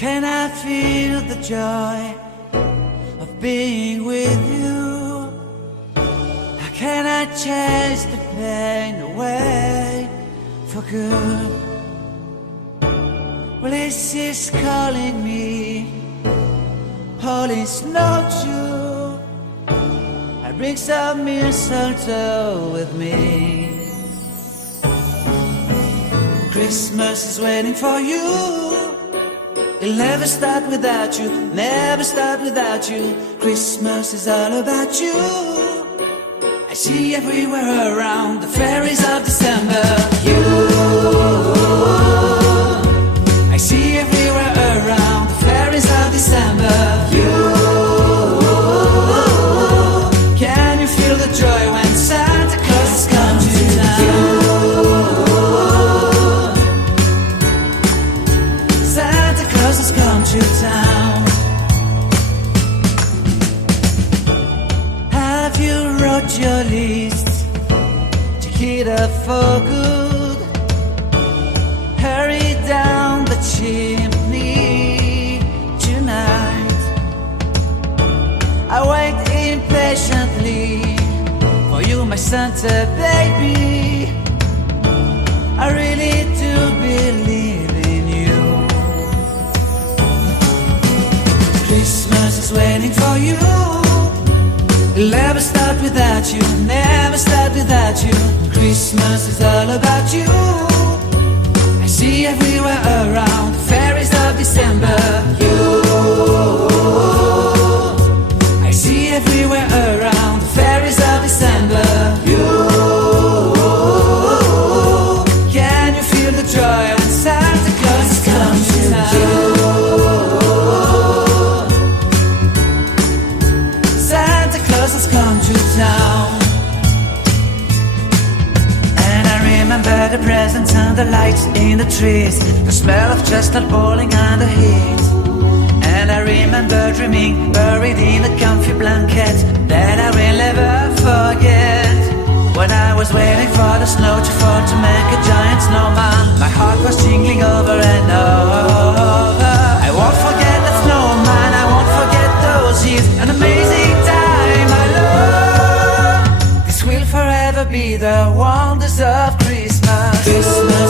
can I feel the joy of being with you? How can I chase the pain away for good? Well, this is calling me, all is not true. I bring some mistletoe with me. Christmas is waiting for you. It'll never start without you, never start without you. Christmas is all about you. I see everywhere around the fairies of December. You, I see everywhere around the fairies of December. You, can you feel the joy when Santa Claus comes to town? Santa Claus has come to town. Have you wrote your list to get up for good? Hurry down the chimney tonight. I wait impatiently for you, my Santa baby. I really do believe in you. Christmas is waiting for you. It'll never start without you, never start without you. Christmas is all about you. I see everywhere around the fairies of December. You, I see everywhere around the fairies of December. You, can you feel the joy when Santa Claus has come to town? Santa Claus has come to town. And I remember the presents and the lights in the trees, the smell of chestnut boiling and the heat. And I remember dreaming, buried in a comfy blanket that I will never forget. When I was waiting for the snow to fall to make a giant snowman, my heart was jingling over and over. I won't forget that snowman, I won't forget those years, an amazing time I love. This will forever be the wonders of Christmas. Christmas